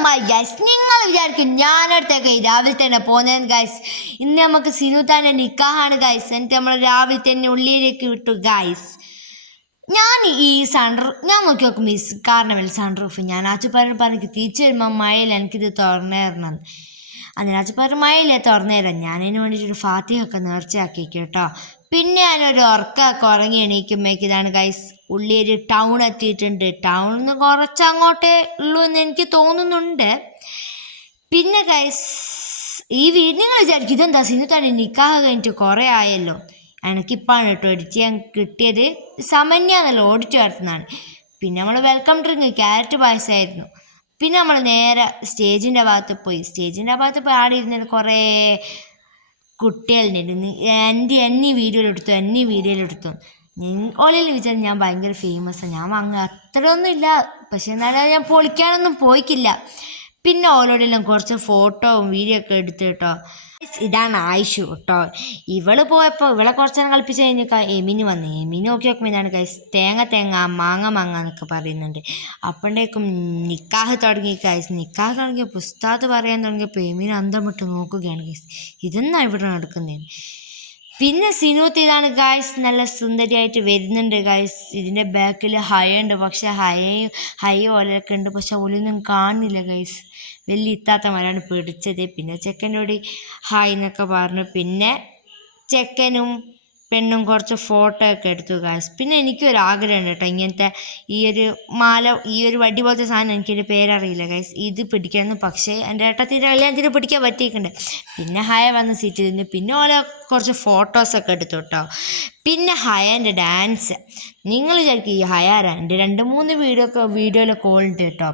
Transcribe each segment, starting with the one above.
അമ്മായി ഗൈസ് നിങ്ങൾ വിചാരിക്കും ഞാനടുത്തേക്ക് രാവിലെ തന്നെ പോകുന്നതെന്ന് ഗൈസ് ഇന്ന് നമുക്ക് സിനുത്താന്റെ നിക്കാഹാണ് ഗൈസ് എന്നിട്ട് നമ്മൾ രാവിലെ തന്നെ ഉള്ളിലേക്ക് വിട്ടു ഗൈസ് ഞാൻ ഈ സൺറൂ ഞാൻ നോക്കി നോക്കും ഈ കാർണവൽ സൺറൂഫ് ഞാൻ ആച്ചുപ്പാരൻ പറഞ്ഞു തിരിച്ചു വരുമ്പോൾ മഴയിൽ എനിക്കിത് തുറന്നു തരണം അങ്ങനെ ആച്ചുപ്പാരൻ മഴയില്ലേ? തുറന്നു തരാം ഞാൻ അതിന് വേണ്ടിയിട്ടൊരു ഫാത്തിയൊക്കെ നേർച്ചയാക്കി കേട്ടോ. പിന്നെ ഞാനൊരു ഉറക്കമൊക്കെ ഉറങ്ങി എണീക്കുമ്പോഴേക്ക് ഇതാണ് ഗൈസ് ഉള്ളിയൊരു ടൗൺ എത്തിയിട്ടുണ്ട്. ടൗണിൽ നിന്ന് കുറച്ച് അങ്ങോട്ടേ ഉള്ളൂ എന്ന് എനിക്ക് തോന്നുന്നുണ്ട്. പിന്നെ ഗൈസ് ഈ വീട് നിങ്ങൾ വിചാരിക്കും ഇതെന്താ? സിനു തന്നെ നിക്കാഹ് കഴിഞ്ഞിട്ട് കുറേ ആയല്ലോ. എനിക്കിപ്പാണ് കേട്ടോ എഡിറ്റ് ചെയ്യാൻ കിട്ടിയത്. സമന്യ എന്നുള്ള ഓഡിറ്റ് വരുത്തുന്നതാണ് പിന്നെ നമ്മൾ വെൽക്കം ഡ്രിങ്ക് ക്യാരറ്റ് പായസമായിരുന്നു പിന്നെ നമ്മൾ നേരെ സ്റ്റേജിന്റെ ഭാഗത്ത് പോയി. സ്റ്റേജിന്റെ ഭാഗത്ത് പോയി ആടെ ഇരുന്നിട്ട് കുറേ കുട്ടികളുണ്ടായിരുന്നു എന്റെ എന്നീ വീഡിയോയിലെടുത്തു എന്നീ വീഡിയോയിലെടുത്തു ഓലയിൽ വിചാരിച്ചു ഞാൻ ഭയങ്കര ഫേമസാണ് ഞാൻ അങ്ങ് അത്രയൊന്നും ഇല്ല. പക്ഷെ എന്നാലും ഞാൻ പൊളിക്കാനൊന്നും പോയിക്കില്ല. പിന്നെ ഓലോടെല്ലാം കുറച്ച് ഫോട്ടോയും വീഡിയോ ഒക്കെ എടുത്തു കേട്ടോ. ഇതാണ് ആയിഷു കേട്ടോ. ഇവൾ പോയപ്പോൾ ഇവളെ കുറച്ച് നേരം കളിപ്പിച്ച് കഴിഞ്ഞാൽ എമിന് വന്ന്. എമിന് നോക്കി നോക്കുമ്പോൾ ഞാൻ ഗൈസ് തേങ്ങ തേങ്ങ മാങ്ങ മാങ്ങ എന്നൊക്കെ പറയുന്നുണ്ട്. അപ്പോഴേക്കും നിക്കാഹ് തുടങ്ങി കൈസ് നിക്കാഹ് തുടങ്ങിയ പുസ്താത്ത് പറയാൻ തുടങ്ങിയപ്പോൾ എമിന് അന്തം വിട്ട് നോക്കുകയാണ് കൈസ് ഇതെന്നാ ഇവിടെ നടക്കുന്നത് പിന്നെ സിനൂത്ത് ഇതാണ് ഗായ്സ് നല്ല സുന്ദരിയായിട്ട് വരുന്നുണ്ട് ഗായ്സ് ഇതിന്റെ ബാക്കിൽ ഹൈ ഉണ്ട് പക്ഷെ ഹൈ ഹൈ ഓലൊക്കെ ഉണ്ട് പക്ഷെ ഓലൊന്നും കാണുന്നില്ല ഗൈസ് വലിയ ഇത്താത്തമാരാണ് പിടിച്ചത്. പിന്നെ ചെക്കനോട് ഹായ് എന്നൊക്കെ പറഞ്ഞു. പിന്നെ ചെക്കനും പെണ്ണും കുറച്ച് ഫോട്ടോ ഒക്കെ എടുത്തു ഗായ്സ് പിന്നെ എനിക്കൊരു ആഗ്രഹമുണ്ട് കേട്ടോ ഇങ്ങനത്തെ ഈ ഒരു മാല ഈ ഒരു വടി പോലത്തെ സാധനം എനിക്കൊരു പേരറിയില്ല ഗൈസ് ഇത് പിടിക്കാമെന്ന് പക്ഷേ എന്റെ ഏട്ടത്തിന്റെ കല്യാണത്തിന് പിടിക്കാൻ പറ്റിയിട്ടുണ്ട്. പിന്നെ ഹയ വന്ന് സീറ്റ് ഇരുന്നു പിന്നെ ഓല കുറച്ച് ഫോട്ടോസൊക്കെ എടുത്തു കേട്ടോ പിന്നെ ഹയന്റെ ഡാൻസ് നിങ്ങൾ വിചാരിക്കും ഈ ഹയാര എന്റെ രണ്ട് മൂന്ന് വീഡിയോ ഒക്കെ വീഡിയോയിലൊക്കെ ഓൾണ്ട് കേട്ടോ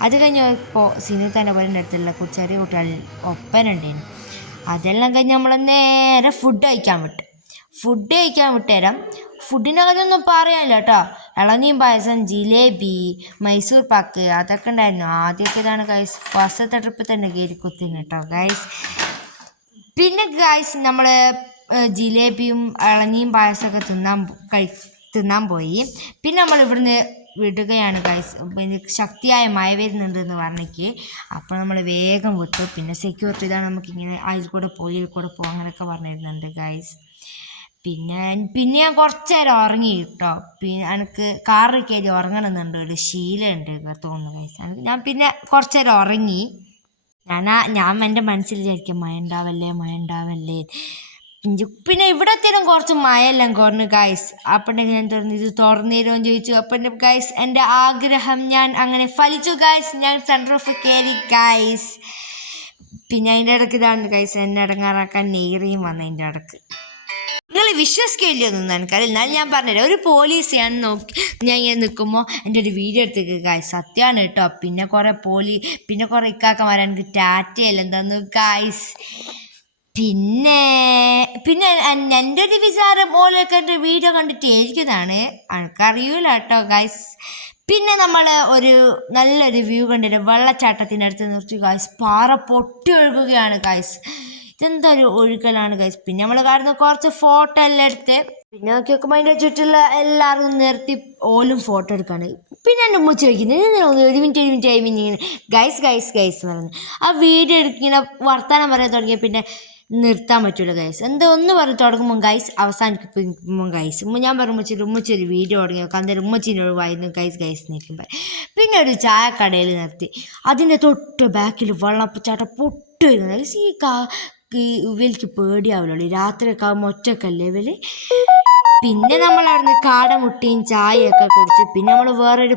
അത് കഴിഞ്ഞ് ഇപ്പോൾ സിനിത്താന്റെ പോലെ അടുത്തുള്ള ചെറിയ കുട്ടികൾ ഒപ്പനുണ്ടേനു. അതെല്ലാം കഴിഞ്ഞ് നമ്മൾ നേരെ ഫുഡ് കഴിക്കാൻ വിട്ടു. ഫുഡ് കഴിക്കാൻ വിട്ടുതരാം ഫുഡിന്റെ കാര്യമൊന്നും പറയാനില്ല കേട്ടോ ഇളനീം പായസം ജിലേബി മൈസൂർ പാക്ക് അതൊക്കെ ഉണ്ടായിരുന്നു. ആദ്യമൊക്കെ ഇതാണ് ഗൈസ് ഫസ്റ്റത്തെ ട്രിപ്പിൽ തന്നെ കയറി കുത്തിന് കേട്ടോ ഗൈസ് പിന്നെ ഗൈസ് നമ്മൾ ജിലേബിയും ഇളനിയും പായസമൊക്കെ തിന്നാൻ കഴി തിന്നാൻ പോയി. പിന്നെ നമ്മൾ ഇവിടുന്ന് വിടുകയാണ് ഗൈസ് പിന്നെ ശക്തിയായ മഴ വരുന്നുണ്ട് എന്ന് പറഞ്ഞേക്ക്. അപ്പോൾ നമ്മൾ വേഗം വിട്ടു. പിന്നെ സെക്യൂരിറ്റി ഇതാണ് നമുക്കിങ്ങനെ അതിൽ കൂടെ പോയി ഇതിൽ കൂടെ പോകും അങ്ങനെയൊക്കെ പറഞ്ഞിരുന്നുണ്ട് ഗൈസ് പിന്നെ പിന്നെ ഞാൻ കുറച്ച് നേരം ഉറങ്ങി കേട്ടോ പിന്നെ എനിക്ക് കാറിൽ കയറി ഉറങ്ങണമെന്നുണ്ട് ഒരു ശീലമുണ്ട് തോന്നുന്നു ഞാൻ പിന്നെ കുറച്ച് നേരം ഉറങ്ങി. ഞാൻ ഞാൻ എന്റെ മനസ്സിൽ വിചാരിക്കും മഴ ഉണ്ടാവല്ലേ മഴ ഉണ്ടാവല്ലേ പിന്നെ ഇവിടെ എത്തിയും കുറച്ച് മഴയെല്ലാം കുറഞ്ഞു ഗൈസ് അപ്പോഴേക്ക് ഞാൻ തുറന്നു ഇത് തുറന്നേരോ എന്ന് ചോദിച്ചു. അപ്പം ഗൈസ് എന്റെ ആഗ്രഹം ഞാൻ അങ്ങനെ ഫലിച്ചു ഗൈസ് ഞാൻ സെന്റർ ഓഫ് കയറി ഗൈസ് പിന്നെ അതിന്റെ ഇടയ്ക്ക് ഇതാണ് ഗൈസ് എന്നെ ഇടങ്ങാറാക്കാൻ നെയ്റിയും വന്നു അതിന്റെ ഇടയ്ക്ക്. നിങ്ങൾ വിശ്വസിക്കില്ലൊന്നും എനിക്കറിയില്ല എന്നാലും ഞാൻ പറഞ്ഞുതരാം. ഒരു പോലീസ് ഞാൻ നോക്കി ഞാൻ ഇങ്ങനെ നിൽക്കുമ്പോൾ എന്റെ ഒരു വീഡിയോ എടുത്തേക്ക് ഗായ്സ് സത്യമാണ് കേട്ടോ. പിന്നെ കുറേ പോലീ പിന്നെ കുറേ ഇക്കാക്കന്മാർ എനിക്ക് ടാറ്റയല്ല എന്താന്ന് ഗായ്സ് പിന്നെ പിന്നെ എൻ- എന്റെ ഒരു വിചാരം ഓലൊക്കെ എന്റെ വീഡിയോ കണ്ടിട്ട് ഏരിക്കുന്നതാണ് എനിക്കറിയൂല കേട്ടോ ഗായ്സ് പിന്നെ നമ്മൾ ഒരു നല്ലൊരു വ്യൂ കണ്ടിട്ട് വെള്ളച്ചാട്ടത്തിനടുത്ത് നിർത്തി ഗായ്സ് പാറ പൊട്ടി ഒഴുകുകയാണ് ഗായ്സ് ഇതെന്താ ഒരു ഒഴുകലാണ് ഗൈസ് പിന്നെ നമ്മൾ കാരണം കുറച്ച് ഫോട്ടോ എല്ലാം എടുത്ത് പിന്നെ നോക്കി നോക്കുമ്പോൾ അതിന്റെ ചുറ്റുള്ള എല്ലാവരും നിർത്തി ഓലും ഫോട്ടോ എടുക്കാണ്. പിന്നെ എന്റെ ഉമ്മച്ച് ചോദിക്കുന്നത് "ഇത് ഒന്ന് ഒരു മിനിറ്റ് ഒരു മിനിറ്റ് ആയി പിന്നെ ഇങ്ങനെ. ഗൈസ് ഗൈസ് ഗൈസ് പറഞ്ഞു. ആ വീഡിയോ എടുക്കുന്ന വർത്തമാനം പറയാൻ തുടങ്ങിയ പിന്നെ നിർത്താൻ പറ്റൂല ഗൈസ് എന്താ ഒന്ന് പറഞ്ഞ് തുടങ്ങുമ്പോൾ ഗൈസ് അവസാനിക്കുമ്പോൾ ഗൈസ് ഞാൻ പറയുമ്പോൾ ഉമ്മച്ചി ഒരു വീഡിയോ തുടങ്ങി നോക്കാം. അന്നേരം ഉമ്മച്ചിന്റെ ഒഴിവായിരുന്നു ഗൈസ് ഗൈസ് നിൽക്കുമ്പോൾ പിന്നെ ഒരു ചായക്കടയിൽ നിർത്തി. അതിന്റെ തൊട്ട് ബാക്കിൽ വെള്ളച്ചാട്ടം പൊട്ടി വരുന്നത് ഗൈസ് ഈ ഇവർക്ക് പേടിയാവില്ലുള്ളൂ രാത്രിയൊക്കെ ആകുമ്പോൾ ഒറ്റക്കല്ലേ ഇവർ പിന്നെ നമ്മൾ അവിടുന്ന് കാടമുട്ടിയും ചായയൊക്കെ കുടിച്ച് പിന്നെ നമ്മൾ വേറൊരു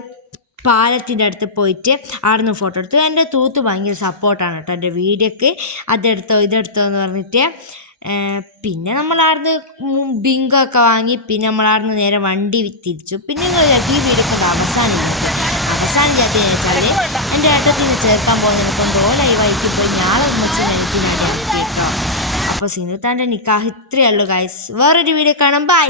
പാലത്തിന്റെ അടുത്ത് പോയിട്ട് അവിടുന്ന് ഫോട്ടോ എടുത്തു എന്റെ തൂത്ത് ഭയങ്കര സപ്പോർട്ടാണ് കേട്ടോ എന്റെ വീഡിയോക്ക്. അതെടുത്തോ ഇതെടുത്തോ എന്ന് പറഞ്ഞിട്ട് പിന്നെ നമ്മൾ അവിടുന്ന് ബിങ്കോ ഒക്കെ വാങ്ങി പിന്നെ നമ്മൾ അവിടുന്ന് നേരെ വണ്ടി തിരിച്ചു. പിന്നെ ഈ വീഡിയോ അവസാനമാണ് അവസാനം ചെയ്യാത്തതെന്ന് വെച്ചാൽ എന്റെ ഏട്ടത്തിന് ചേർക്കാൻ പോകുന്നതിനൊപ്പം തോലായി വൈകി പോയി ഞാളെ ഉമ്മച്ചിനെ എനിക്ക് വേണ്ടി ഇറക്കി കേട്ടോ അപ്പോൾ സിനുത്താന്റെ നിക്കാഹ് ഇത്രയേ ഉള്ളൂ ഗൈസ് വേറൊരു വീഡിയോ കാണാം. ബൈ